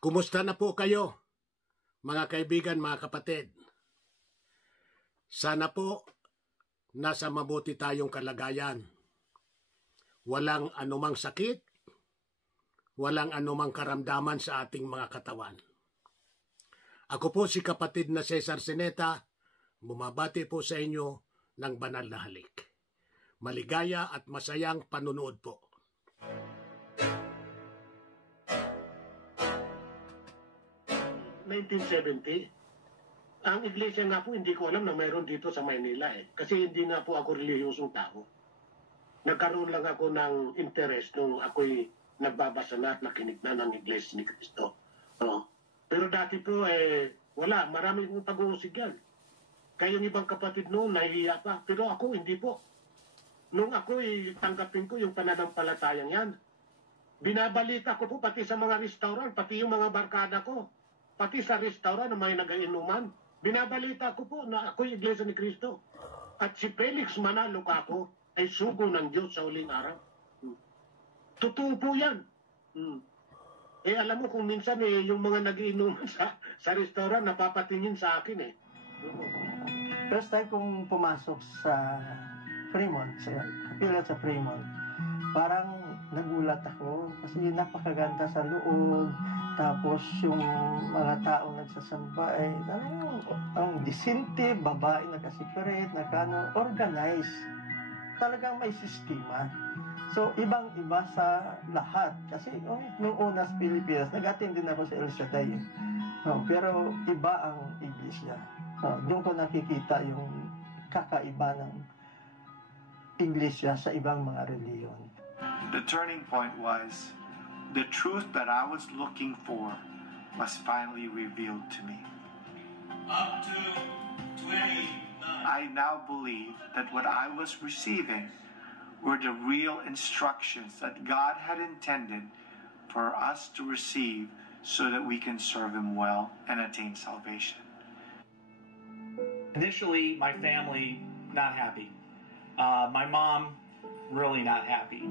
Kumusta na po kayo, mga kaibigan, mga kapatid? Sana po nasa mabuti tayong kalagayan. Walang anumang sakit, walang anumang karamdaman sa ating mga katawan. Ako po si kapatid na Cesar Sineta, bumabati po sa inyo ng banal na halik. Maligaya at masayang panunood po. Ang iglesia nga po, hindi ko alam na mayroon dito sa Maynila Kasi hindi na po ako reliyosong tao. Nagkaroon lang ako ng interest nung ako'y nagbabasa na at nakinig na ng Iglesia ni Cristo. Pero dati po, wala. Marami pong pag-uusig yan. Kayong ibang kapatid noon, nahihiya pa. Pero ako, hindi po. Nung ako'y tanggapin ko yung pananampalatayang yan, binabalita ko po pati sa mga restaurant, pati yung mga barkada ko. Pati sa restaurant na may nag-inuman, binabalita ko po na ako'y Iglesia ni Cristo. At si Felix Manalo Caco ay sugo ng Diyos sa huling araw. Totoo po yan. Alam mo kung minsan yung mga nag-inuman sa restaurant napapatingin sa akin First time kong pumasok sa Fremont, sa kapila sa Fremont, parang nagulat ako kasi napakaganda sa loob. Tapos yung mga taong nagsasamba ay ang disinte, babae nakasikaret, organized. Talagang may sistema. So, ibang-iba sa lahat. Kasi nung una sa Pilipinas, nag-attend din ako sa El Shaddai. Pero iba ang iglesia. Doon ko nakikita yung kakaiba ng iglesia sa ibang mga reliyon. The turning point was the truth that I was looking for was finally revealed to me. Up to 29. I now believe that what I was receiving were the real instructions that God had intended for us to receive so that we can serve Him well and attain salvation. Initially, my family not happy. My mom really not happy.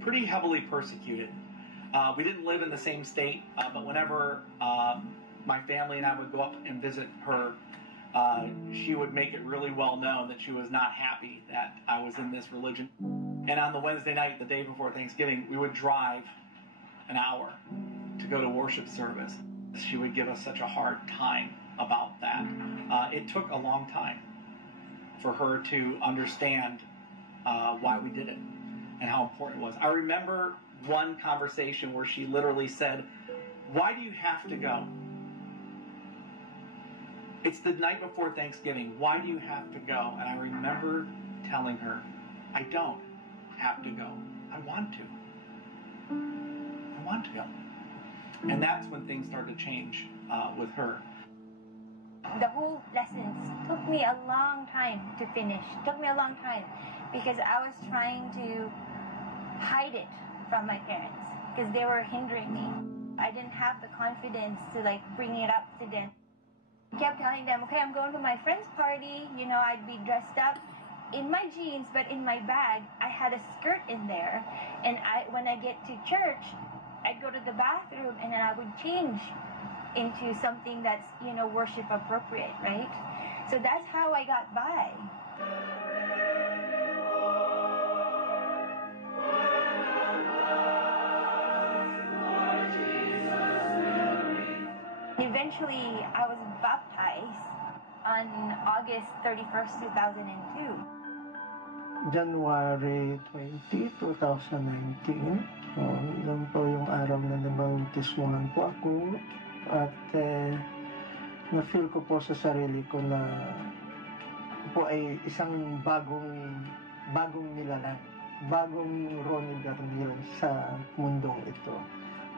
Pretty heavily persecuted. We didn't live in the same state, but whenever my family and I would go up and visit her, she would make it really well known that she was not happy that I was in this religion. And on the Wednesday night, the day before Thanksgiving, we would drive an hour to go to worship service. She would give us such a hard time about that. It took a long time for her to understand why we did it and how important it was. I remember one conversation where she literally said, "Why do you have to go? It's the night before Thanksgiving. Why do you have to go?" And I remember telling her, "I don't have to go. I want to. I want to go." And that's when things started to change with her. The whole lessons took me a long time to finish. Took me a long time because I was trying to hide it from my parents because they were hindering me. I didn't have the confidence to bring it up to them. I kept telling them, okay, I'm going to my friend's party. I'd be dressed up in my jeans, but in my bag, I had a skirt in there. And when I get to church, I'd go to the bathroom and then I would change into something that's, worship appropriate, right? So that's how I got by. Eventually, I was baptized on August 31st, 2002. January 20, 2019. Yun po yung araw na nabautismuhan po ako. At na-feel ko po sa sarili ko na po ay isang bagong nilalang. Bagong Ronnie Garnil sa mundong ito.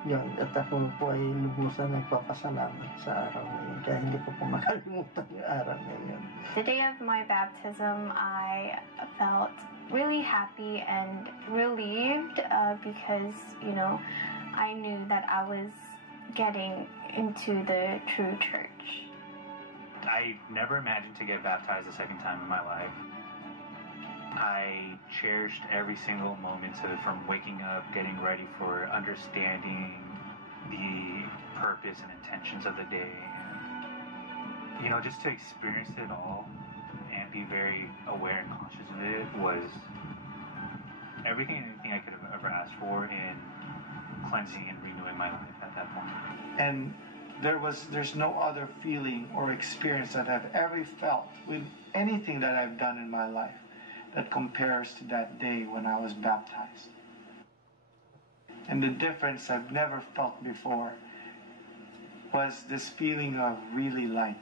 Yun, at ako po ay lubusan nagpapasalamat sa araw na yun. Kaya hindi ko po makalimutan yung araw na yun. The day of my baptism, I felt really happy and relieved because, I knew that I was getting into the true church. I never imagined to get baptized a second time in my life. I cherished every single moment from waking up, getting ready for understanding the purpose and intentions of the day. You know, just to experience it all and be very aware and conscious of it was everything and anything I could have ever asked for in cleansing and renewing my life at that point. And there's no other feeling or experience that I've ever felt with anything that I've done in my life that compares to that day when I was baptized. And the difference I've never felt before was this feeling of really light.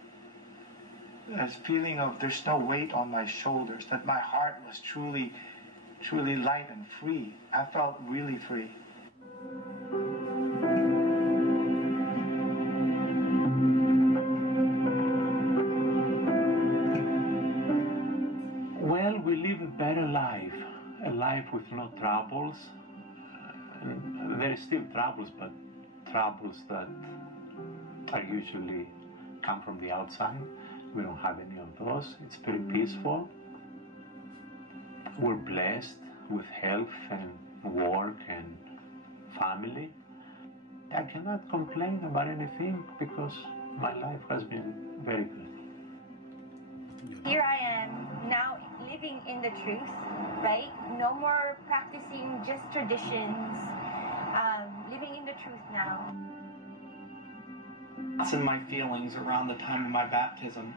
This feeling of there's no weight on my shoulders, that my heart was truly, truly light and free. I felt really free. Well, we live a better life, a life with no troubles. There is still troubles, but troubles that are usually come from the outside. We don't have any of those. It's very peaceful. We're blessed with health and work and family. I cannot complain about anything because my life has been very good. Here I am now living in the truth, right? No more practicing just traditions, living in the truth now. In my feelings around the time of my baptism,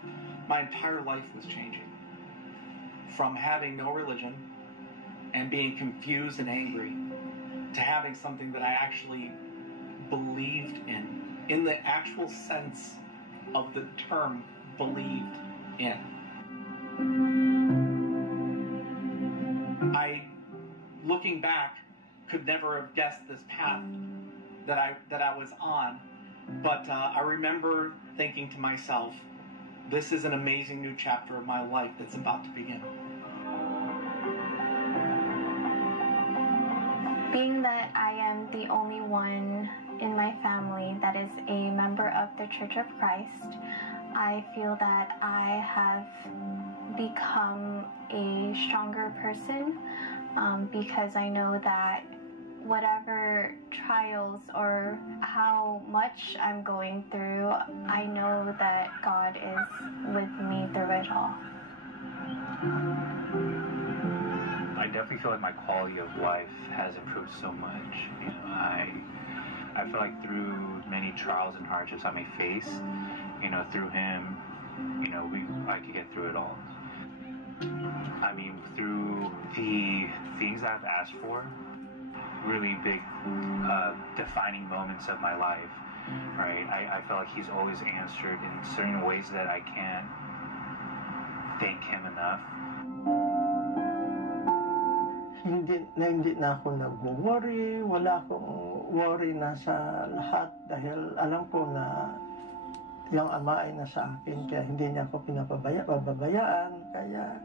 my entire life was changing. From having no religion and being confused and angry to having something that I actually believed in the actual sense of the term believed in. I, looking back, could never have guessed this path that I was on. But I remember thinking to myself, this is an amazing new chapter of my life that's about to begin. Being that I am the only one in my family that is a member of the Church of Christ, I feel that I have become a stronger person because I know that whatever trials or how much I'm going through, I know that God is with me through it all. I definitely feel like my quality of life has improved so much. You know, I feel like through many trials and hardships I may face, you know, through Him, you know, I could get through it all. I mean, through the things I've asked for, really big defining moments of my life, right? I feel like He's always answered in certain ways that I can't thank Him enough. Hindi na ako nag-worry, wala akong worry na sa lahat dahil alam ko na yung Ama ay nasa akin kaya hindi niya ako pababayaan. Kaya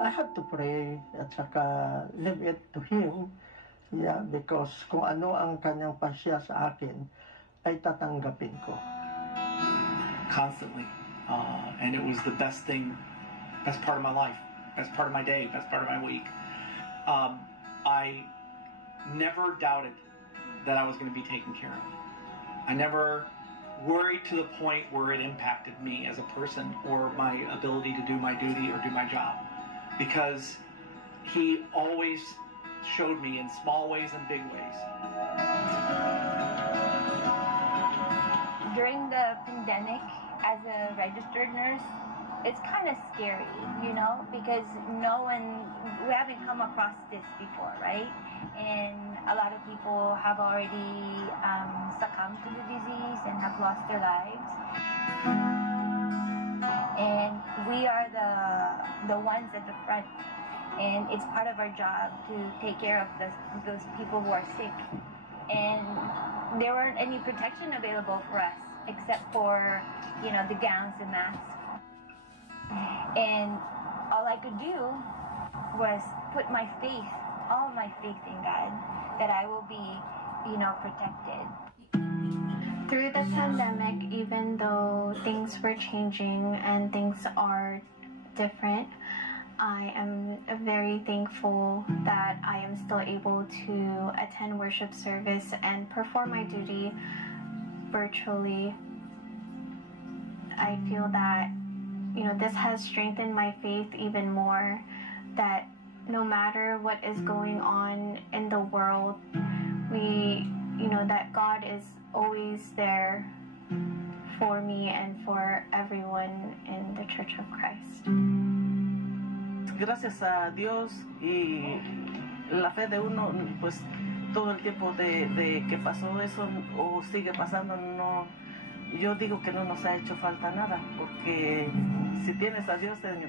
I have to pray at saka leave it to Him. Yeah, because kung ano ang kanyang pasya sa akin ay tatanggapin ko. Constantly. And it was the best part of my life, best part of my day, best part of my week. I never doubted that I was going to be taken care of. I never worried to the point where it impacted me as a person or my ability to do my duty or do my job. Because He always showed me in small ways and big ways. During the pandemic, as a registered nurse, it's kind of scary, you know, because we haven't come across this before, right? And a lot of people have already succumbed to the disease and have lost their lives. And we are the ones at the front. And it's part of our job to take care of those people who are sick. And there weren't any protection available for us except for, you know, the gowns and masks. And all I could do was put all my faith in God, that I will be, you know, protected. Through the pandemic, even though things were changing and things are different, I am very thankful that I am still able to attend worship service and perform my duty virtually, I feel that, you know, this has strengthened my faith even more, that no matter what is going on in the world, that God is always there for me and for everyone in the Church of Christ. Gracias a Dios y la fe de uno, pues todo el tiempo de que pasó eso o sigue pasando, no, yo digo que no nos ha hecho falta nada, porque si tienes a Dios en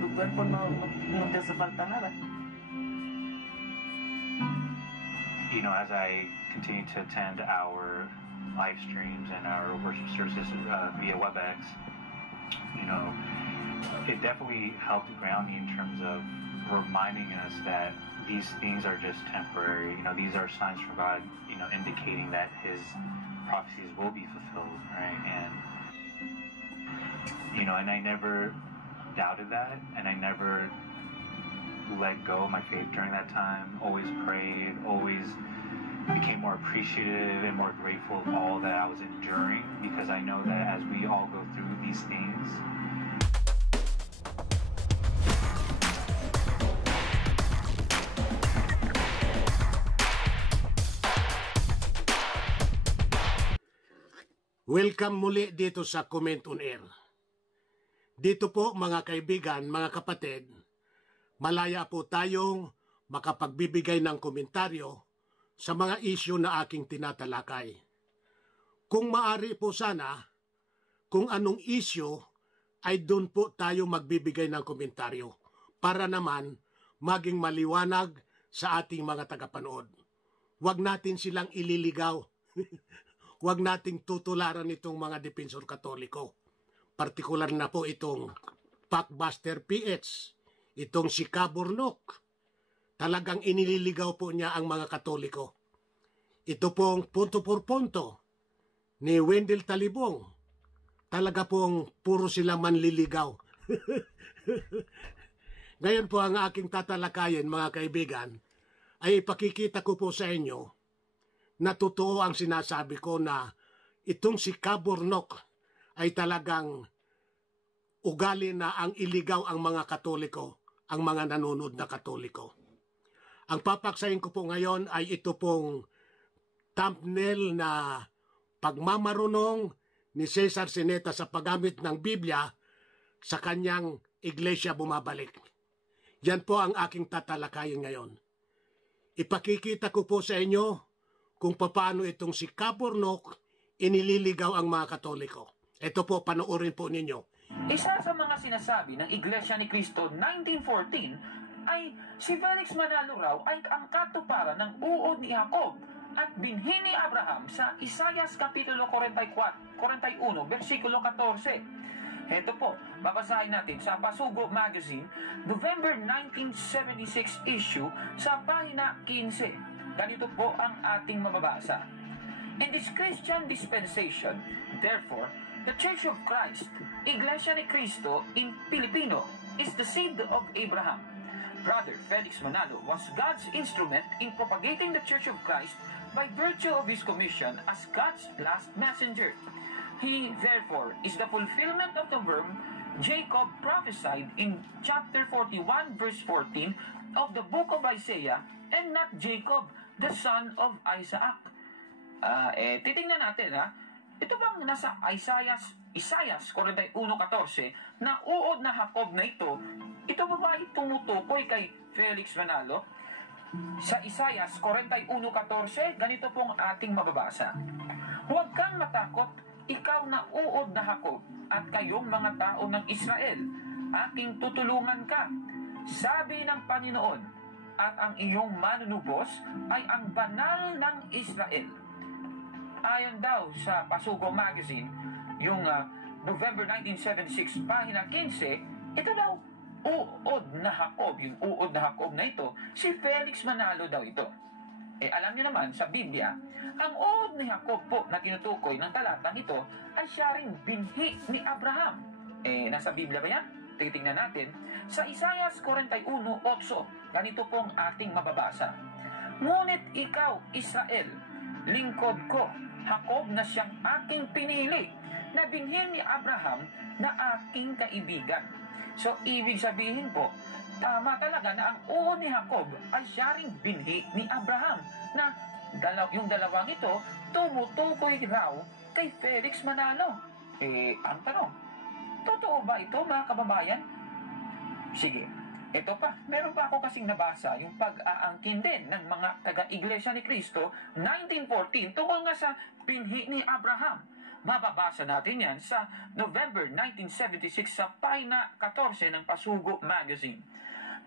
tu cuerpo no te hace falta nada. You know, as I continue to attend our live streams and our worship services via WebEx, you know, it definitely helped ground me in terms of reminding us that these things are just temporary. You know, these are signs from God, you know, indicating that His prophecies will be fulfilled, right? And, you know, and I never doubted that, and I never let go of my faith during that time. Always prayed, always became more appreciative and more grateful of all that I was enduring, because I know that as we all go through these things, Welcome muli dito sa Comment on Air. Dito po mga kaibigan, mga kapatid, malaya po tayong makapagbibigay ng komentaryo sa mga isyu na aking tinatalakay. Kung maari po sana, kung anong isyu ay doon po tayo magbibigay ng komentaryo para naman maging maliwanag sa ating mga tagapanood. Huwag natin silang ililigaw. Huwag nating tutularan itong mga depensor katoliko. Partikular na po itong Pakbuster PH, itong si Kabornok. Talagang inililigaw po niya ang mga katoliko. Ito pong punto por punto ni Wendell Talibong. Talaga pong puro sila manliligaw. Ngayon po ang aking tatalakayin mga kaibigan ay ipakikita ko po sa inyo na totoo ang sinasabi ko na itong si Kabornok ay talagang ugali na ang iligaw ang mga katoliko, ang mga nanonood na katoliko. Ang papaksayin ko po ngayon ay ito pong thumbnail na pagmamarunong ni Cesar Sineta sa paggamit ng Biblia sa kanyang iglesia bumabalik. Yan po ang aking tatalakayin ngayon. Ipakikita ko po sa inyo kung paano itong si Kabornok inililigaw ang mga katoliko. Ito po, panoorin po ninyo. Isa sa mga sinasabi ng Iglesia ni Cristo 1914 ay si Felix Manalo raw ay ang katuparan ng uod ni Jacob at binhi ni Abraham sa Isaias Kapitulo 41, versikulo 14. Ito po, babasahin natin sa Pasugo Magazine, November 1976 issue sa pahina 15. Ganito po ang ating mababasa. In this Christian dispensation, therefore, the Church of Christ, Iglesia ni Cristo in Filipino, is the seed of Abraham. Brother Felix Manalo was God's instrument in propagating the Church of Christ by virtue of his commission as God's last messenger. He, therefore, is the fulfillment of the word Jacob prophesied in chapter 41, verse 14 of the book of Isaiah, and not Jacob, the son of Isaac. Titingnan natin ha. Ito bang nasa Isaias 41:14 na uod na Jacob na ito ba ba tumutukoy kay Felix Manalo? Sa Isaias 41:14, ganito pong ating mababasa. Huwag kang matakot, ikaw na uod na Jacob, at kayong mga tao ng Israel, aking tutulungan ka. Sabi ng Panginoon, at ang iyong manunubos ay ang banal ng Israel. Ayon daw sa Pasugo Magazine, yung November 1976, pahina 15, ito daw, uod na Jacob, yung uod na Jacob na ito, si Felix Manalo daw ito. Alam niyo naman, sa Biblia, ang uod ni Jacob po na tinutukoy ng talatang ito ay siya ring binhi ni Abraham. Nasa Biblia ba yan? Titingnan natin. Sa Isaias 41:8, ganito pong ating mababasa. Ngunit ikaw, Israel, lingkod ko, Jacob na siyang aking pinili, na binhin ni Abraham na aking kaibigan. So, ibig sabihin po, tama talaga na ang uod ni Jacob ay siya ring binhi ni Abraham, na yung dalawang ito tumutukoy raw kay Felix Manalo. Ang tanong, totoo ba ito, mga kababayan? Sige, ito pa, meron pa ako kasing nabasa yung pag-aangkin din ng mga taga-Iglesia ni Cristo 1914 tungkol nga sa binhi ni Abraham. Mababasa natin yan sa November 1976 sa pahina 14 ng Pasugo Magazine.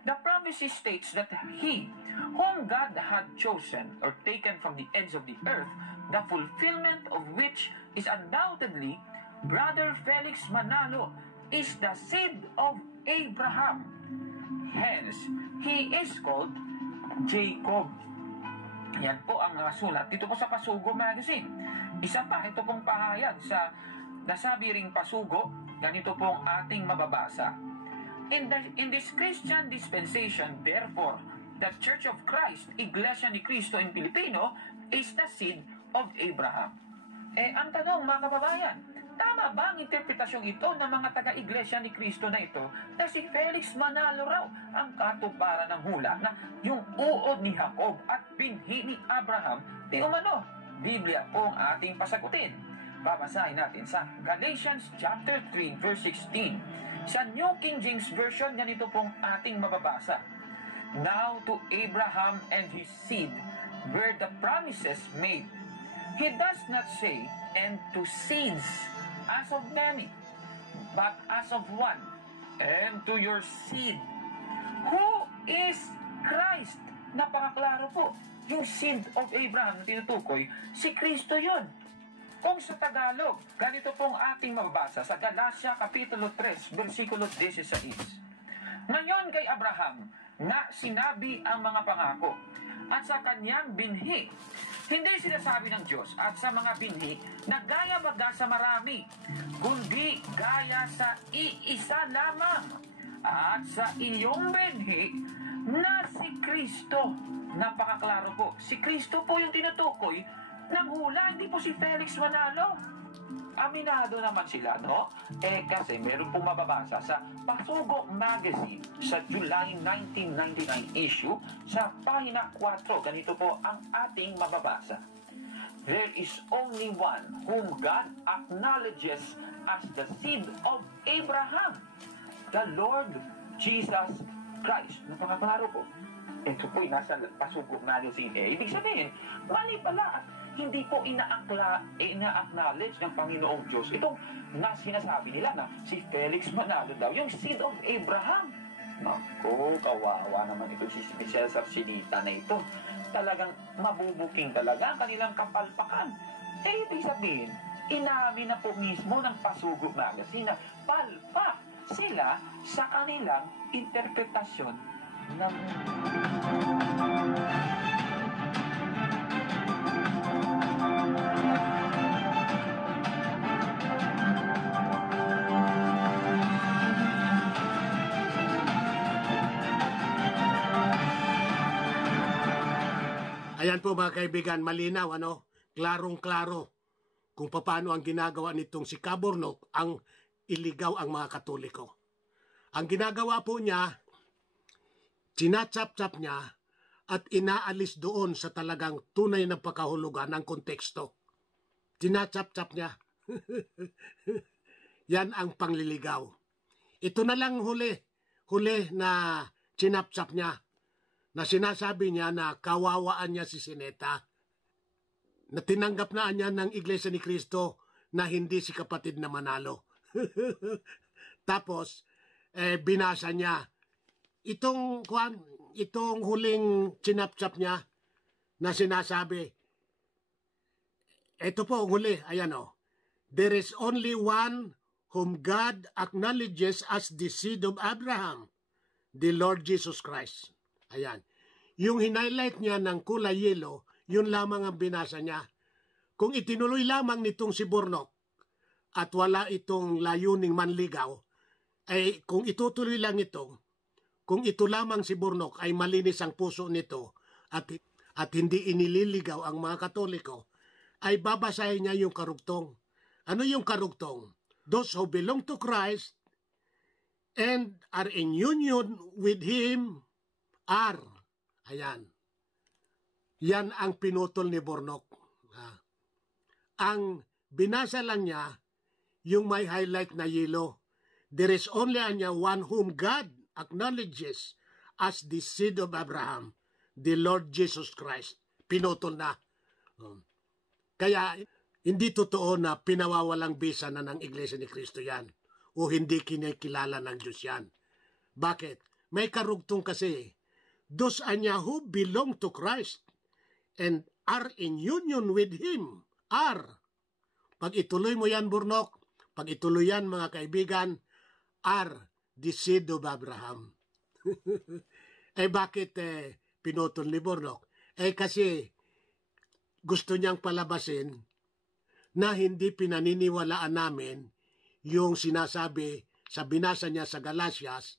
The prophecy states that he, whom God had chosen or taken from the ends of the earth, the fulfillment of which is undoubtedly Brother Felix Manalo, is the seed of Abraham. Hence, he is called Jacob. Yan po ang sulat dito po sa Pasugo Magazine. Isa pa, ito pong pahayag sa nasabi ring Pasugo, ganito pong ating mababasa. In this Christian dispensation, therefore, the Church of Christ, Iglesia ni Cristo in Filipino, is the seed of Abraham. Ang tanong, mga kababayan, tama ba ang interpretasyong ito ng mga taga-Iglesia ni Cristo na ito na si Felix Manalo raw ang katuparan ng hula na yung uod ni Jacob at binhi ni Abraham, di umano, Biblia po ang ating pasagutin. Babasahin natin sa Galatians chapter 3 verse 16. Sa New King James Version, ganito pong ating mababasa. Now to Abraham and his seed were the promises made. He does not say, and to seeds, as of many, but as of one, and to your seed, who is Christ. Napakaklaro po. Yung seed of Abraham na tinutukoy, si Kristo yun. Kung sa Tagalog, ganito pong ating mababasa sa Galatia Kapitulo 3, versikulo 16. Ngayon kay Abraham, na sinabi ang mga pangako, at sa kanyang binhi, hindi sinasabi ng Diyos at sa mga binhi na gaya baga sa marami, kundi gaya sa iisa lamang, at sa iyong binhi na si Kristo. Napakaklaro po, si Kristo po yung tinutukoy ng hula, hindi po si Felix Manalo. Aminado naman sila, no? Kasi meron pong mababasa sa Pasugo Magazine sa July 1999 issue sa pahina 4. Ganito po ang ating mababasa. There is only one whom God acknowledges as the seed of Abraham, the Lord Jesus Christ. Napakaklaro po. Ito po'y nasa Pasugo Magazine. Ibig sabihin, mali pala. Hindi po ina-acknowledge ng Panginoong Diyos itong sinasabi nila na si Felix Manalo daw, yung seed of Abraham. Naku, kawawa naman ito si Cesar Sinita na ito. Talagang mabubuking talaga ang kanilang kapalpakan. Ibig sabihin, inamin na po mismo ng Pasugo Magazine na palpak sila sa kanilang interpretasyon ng Ayan po mga kaibigan, malinaw, klarong-klaro kung paano ang ginagawa nitong si Cabornok ang iligaw ang mga Katoliko. Ang ginagawa po niya, sinatsap-tsap niya at inaalis doon sa talagang tunay na pagkahulugan ng konteksto. Sinatsap-tsap niya. Yan ang pangliligaw. Ito na lang huli na sinapsap niya, na sinasabi niya na kawawaan niya si Sineta, na tinanggap na niya ng Iglesia ni Cristo na hindi si kapatid na Manalo. Tapos, binasa niya. Itong huling sinapsap niya na sinasabi, ito po, huli, ayan o. There is only one whom God acknowledges as the seed of Abraham, the Lord Jesus Christ. Ayan. Yung hinighlight niya ng kulay yellow, yun lamang ang binasa niya. Kung itinuloy lamang nitong si Bornok at wala itong layuning manligaw, ay kung itutuloy lang ito, kung ito lamang si Bornok ay malinis ang puso nito at hindi inililigaw ang mga Katoliko, ay babasahin niya yung karugtong. Ano yung karugtong? Those who belong to Christ and are in union with Him are. Ayan. Yan ang pinutol ni Bornok. Ang binasa lang niya, yung may highlight na yellow. There is only one whom God acknowledges as the seed of Abraham, the Lord Jesus Christ. Pinutol na. Kaya, hindi totoo na pinawawalang bisa na ng Iglesia ni Cristo yan o hindi kinikilala ng Diyos yan. Bakit? May karugtong kasi. Those who belong to Christ and are in union with Him are. Pag ituloy mo yan, Bornok, pag ituloy yan, mga kaibigan, are the seed of Abraham. Bakit pinutol ni Bornok? Kasi gusto niyang palabasin na hindi pinaniniwalaan namin yung sinasabi sa binasa niya sa Galatias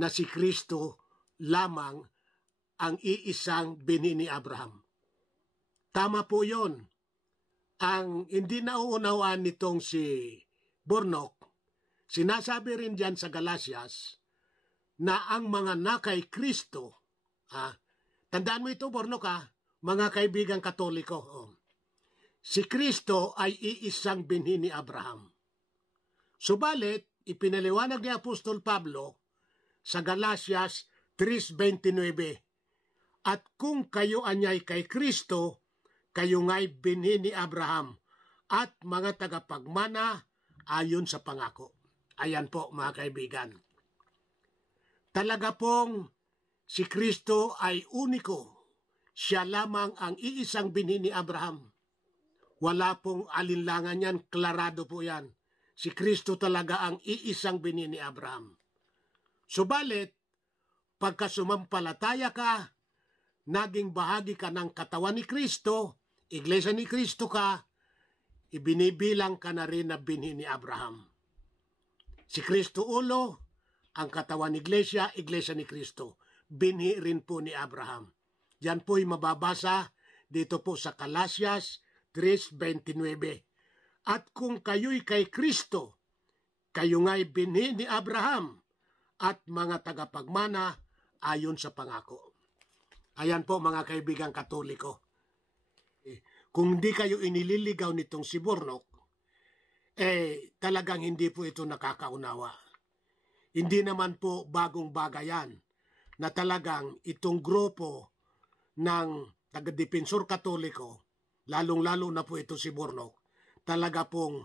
na si Kristo lamang ang iisang binhi ni Abraham. Tama po yun. Ang hindi nauunawaan nitong si Bornok, sinasabi rin dyan sa Galatias na ang mga nakay Kristo, tandaan mo ito, Bornok, mga kaibigang Katoliko, si Kristo ay iisang binhi ni Abraham. Subalit, ipinaliwanag ni Apostol Pablo sa Galatias 3:29, at kung kayo anyay kay Kristo, kayo nga'y binhi ni Abraham at mga tagapagmana ayon sa pangako. Ayan po, mga kaibigan. Talaga pong si Kristo ay uniko. Siya lamang ang iisang binhi ni Abraham. Wala pong alinlangan yan, klarado po yan. Si Kristo talaga ang iisang binhi ni Abraham. Subalit, pagka sumampalataya ka, naging bahagi ka ng katawan ni Kristo, Iglesia ni Kristo ka, ibinibilang ka na rin na binhi ni Abraham. Si Kristo ulo, ang katawan ni Iglesia, Iglesia ni Kristo. Binhi rin po ni Abraham. Yan po'y mababasa dito po sa Galatias 3:29. At kung kayo'y kay Kristo, kayo nga'y binhi ni Abraham at mga tagapagmana ayon sa pangako. Ayan po, mga kaibigang Katoliko. Kung hindi kayo inililigaw nitong si Bornok, talagang hindi po ito nakakaunawa. Hindi naman po bagong bagay yan na talagang itong grupo ng taga-depensor Katoliko, lalong-lalo na po ito si Bornok, talaga pong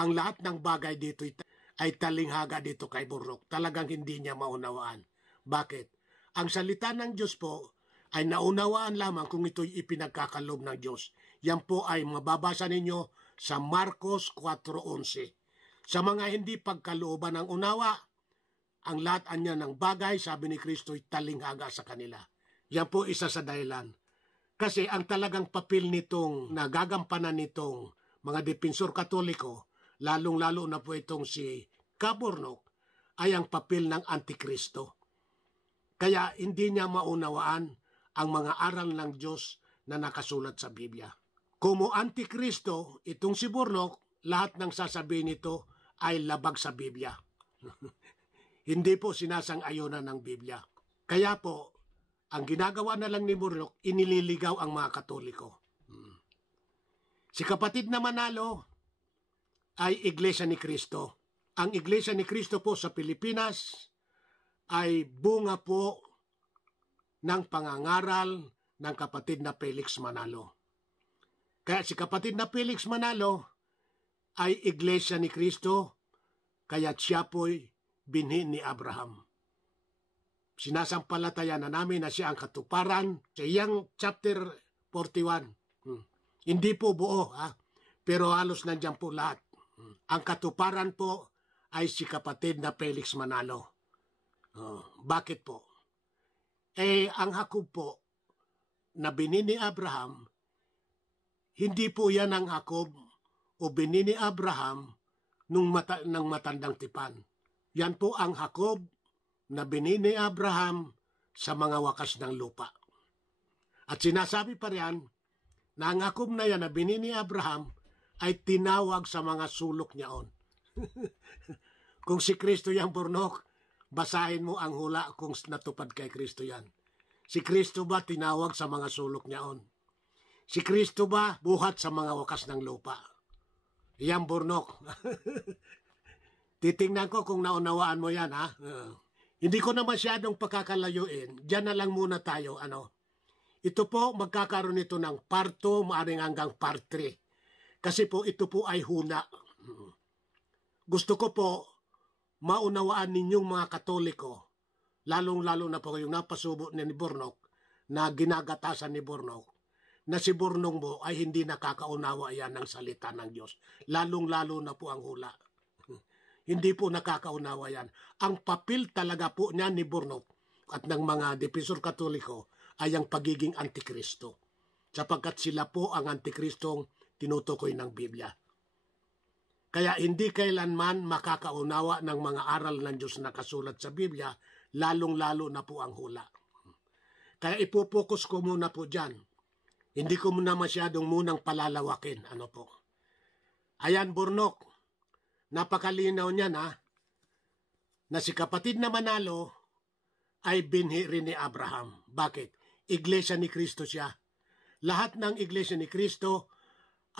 ang lahat ng bagay dito ay talinghaga dito kay Bornok. Talagang hindi niya maunawaan. Bakit? Ang salita ng Diyos po ay naunawaan lamang kung ito'y ipinagkakalob ng Diyos. Yan po ay mababasa ninyo sa Marcos 4:11. Sa mga hindi pagkalooban ng unawa, ang lahat anya ng bagay, sabi ni Kristo, ay talinghaga sa kanila. Yan po isa sa dahilan. Kasi ang talagang papel nitong nagagampanan nitong mga depensor Katoliko, lalong-lalo na po itong si Bornok, ay ang papel ng Antikristo. Kaya hindi niya maunawaan ang mga aral ng Diyos na nakasulat sa Biblia. Como Antikristo, itong si Bornok, lahat ng sasabihin nito ay labag sa Biblia. Hindi po sinasang-ayonan ng Biblia. Kaya po, ang ginagawa na lang ni Bornok, inililigaw ang mga Katoliko. Si kapatid na Manalo ay Iglesia ni Cristo. Ang Iglesia ni Cristo po sa Pilipinas ay bunga po ng pangangaral ng kapatid na Felix Manalo. Kaya si kapatid na Felix Manalo ay Iglesia ni Cristo, kaya siya po'y binhi ni Abraham. Sinasampalataya na namin na siya ang katuparan sa iyang chapter 41. Hindi po buo, pero halos nandiyan po lahat. Ang katuparan po ay si kapatid na Felix Manalo. Bakit po? Ang Hakob po na binhi ni Abraham, hindi po yan ang Hakob o binhi ni Abraham nung matandang tipan. Yan po ang Hakob na binhi ni Abraham sa mga wakas ng lupa. At sinasabi pa riyan na ang akom na yan na binhi ni Abraham ay tinawag sa mga sulok niyaon. Kung si Kristo yang burnok, basahin mo ang hula kung natupad kay Kristo yan. Si Kristo ba tinawag sa mga sulok niyaon? Si Kristo ba buhat sa mga wakas ng lupa? Yang burnok. Titingnan ko kung naunawaan mo yan, ha? Hindi ko na masyadong pagkakalayuin. Diyan na lang muna tayo, Ito po, magkakaroon ito ng part 2, maaring hanggang part 3. Kasi po, ito po ay hula. Gusto ko po, maunawaan ninyong mga Katoliko, lalong-lalo na po yung napasubo ni Burnok, na ginagatasan ni Burnok, na si Burnok mo ay hindi nakakaunawa yan ng salita ng Diyos. Lalong-lalo na po ang hula. Hindi po nakakaunawa yan. Ang papel talaga po niya ni Burnok at ng mga Depensor Katoliko ay ang pagiging Antikristo. Sapagkat sila po ang Antikristong tinutukoy ng Biblia. Kaya hindi kailanman makakaunawa ng mga aral ng Diyos na kasulat sa Biblia, lalong-lalo na po ang hula. Kaya ipopokus ko muna po dyan. Hindi ko muna masyadong munang palalawakin. Ayan, Burnok. Napakalinaw niya na si kapatid na Manalo ay binhi rin ni Abraham. Bakit? Iglesia ni Kristo siya. Lahat ng Iglesia ni Kristo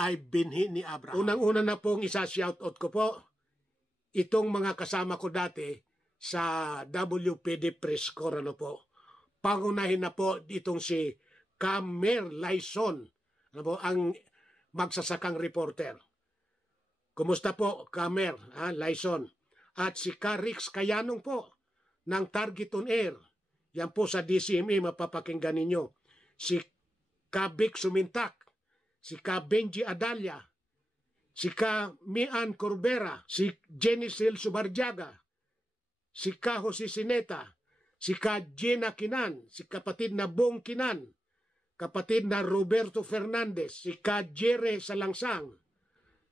ay binhi ni Abraham. Unang-una na pong isa-shoutout ko po, itong mga kasama ko dati sa WPD Press Corps, Pangunahin na po itong si Camer Laison, ang magsasakang reporter. Kumusta po, Camer, Laison? At si Carix Kayanong po, ng Target on Air. Yan po sa DCMA, mapapakinggan ninyo. Si Kabik Sumintak, si Benji Adalia, si Mian Corbera, si Jenicel Subarjaga, si Jose Sineta, si Gina Kinan, si kapatid na Bong Kinan, kapatid na Roberto Fernandez, si Jere Salangsang,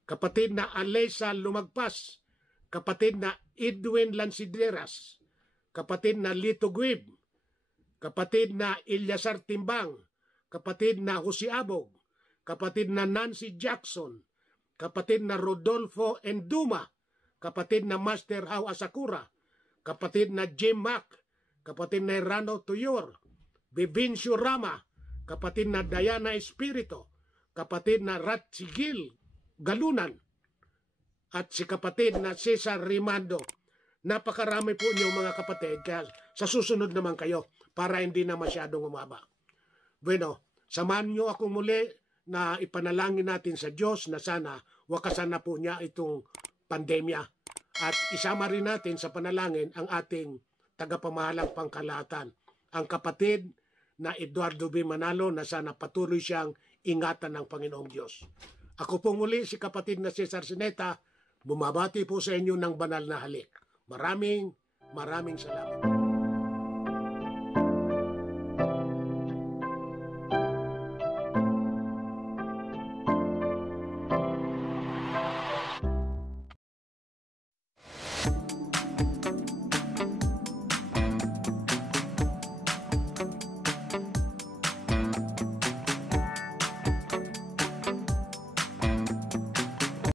kapatid na Alesa Lumagpas, kapatid na Edwin Lansideras, kapatid na Lito Guib, kapatid na Ilyasar Timbang, kapatid na Jose Abog, kapatid na Nancy Jackson, kapatid na Rodolfo Enduma, kapatid na Master Hao Asakura, kapatid na Jim Mac, kapatid na Rano Tuyor, Vivincio Rama, kapatid na Diana Espirito, kapatid na Ratsigil Galunan, at si kapatid na Cesar Rimando. Napakarami po niyo mga kapatid, kaya sa susunod naman kayo para hindi na masyadong umaba. Bueno, samahan niyo ako muli na ipanalangin natin sa Diyos na sana wakasan na po niya itong pandemya. At isama rin natin sa panalangin ang ating tagapamahalang pangkalahatan, ang kapatid na Eduardo B. Manalo, na sana patuloy siyang ingatan ng Panginoong Diyos. Ako po muli si kapatid na Cesar Sineta, bumabati po sa inyo ng banal na halik. Maraming salamat.